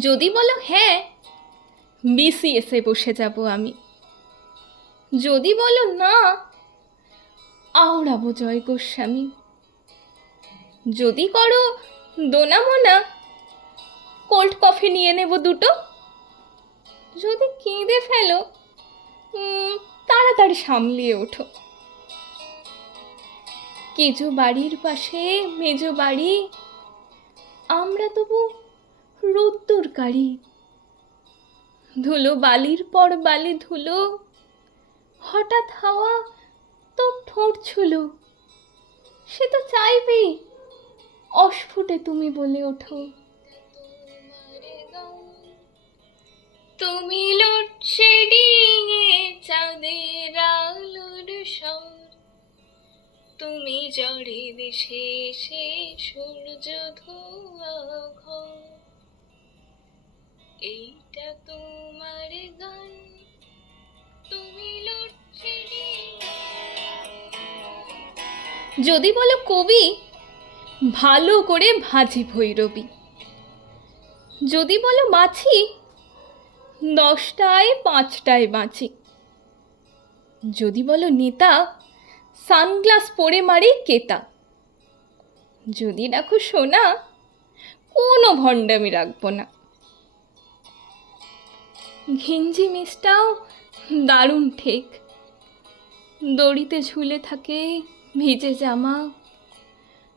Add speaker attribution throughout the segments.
Speaker 1: যদি বলো হ্যাঁ বিসিএসে বসে যাব আমি। যদি বলো না, আওড়াবো জয় গোস্বামী। যদি করো দোনা মোনা কোল্ড কফি নিয়ে নেব দুটো। যদি কেঁদে ফেলো তাড়াতাড়ি সামলিয়ে ওঠো। কেজো বাড়ির পাশে, মেজো বাড়ি, আমরা তবু রোদ্দুরকারী ধুলো বালির পর বালি ধুলো, হঠাৎ হাওয়া তো ঠোঁট ছুলো। সে তো চাইবেই অস্ফুটে তুমি বলে ওঠো। তুমি লোডশেডিং তুমি জড়ে দেশে সে সূর্য ধোয়া এইটা তোমার গান, তুমি যদি বলো কবি, ভালো করে ভাজি ভৈরবী। যদি বলো মাছি, দশটায় পাঁচটায় বাঁচি। যদি বলো নেতা সানগ্লাস পরে মারি কেতা। যদি রাখো সোনা, কোনো ভণ্ডামি রাখব না। ঘিঞ্জি মিসটাও দারুণ ঠিক। দড়িতে ঝুলে থাকে ভিজে জামা।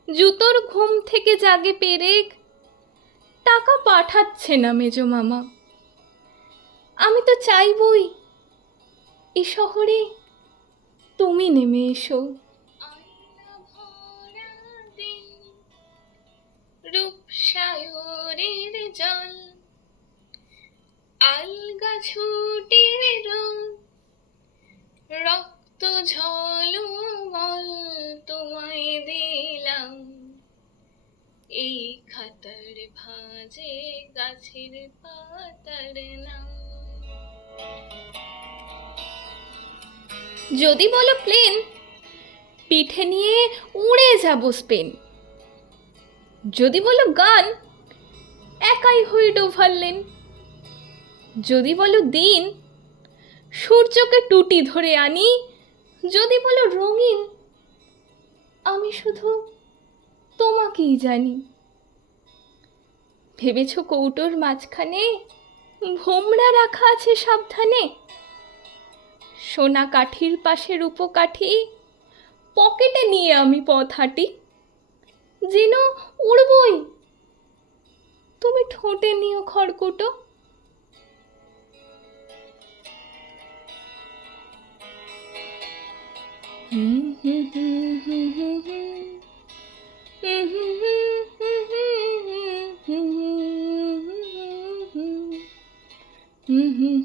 Speaker 1: জুতোর ঘুম থেকে জাগে পেরেক। টাকা পাঠাচ্ছে না মেজো মামা। আমি তো চাইবই এ শহরে তুমি নেমে এসো। রূপসায়রের জল, আলগা ছুটির রক্ত ঝলমল তোমায় দিলাম। এই খাতার ভাজে গাছের পাতার নাম। যদি বলো প্লেন, পিঠে নিয়ে উড়ে যাব স্পেন। যদি বলো গান, একাই হই ডোভারলেন। যদি বলো দিন, সূর্যকে টুটি ধরে আনি। যদি বলো রঙিন, আমি শুধু তোমাকেই জানি। ভেবেছ কৌটোর মাঝখানে ভোমরা রাখা আছে সাবধানে? সোনা কাঠির পাশে রূপকাঠি। পকেটে নিয়ে আমি পথ হাঁটি। যেন উড়বই। তুমি ঠোঁটে নিও খড়কুটো। হুম হুম হুম হুম। Mm-hmm.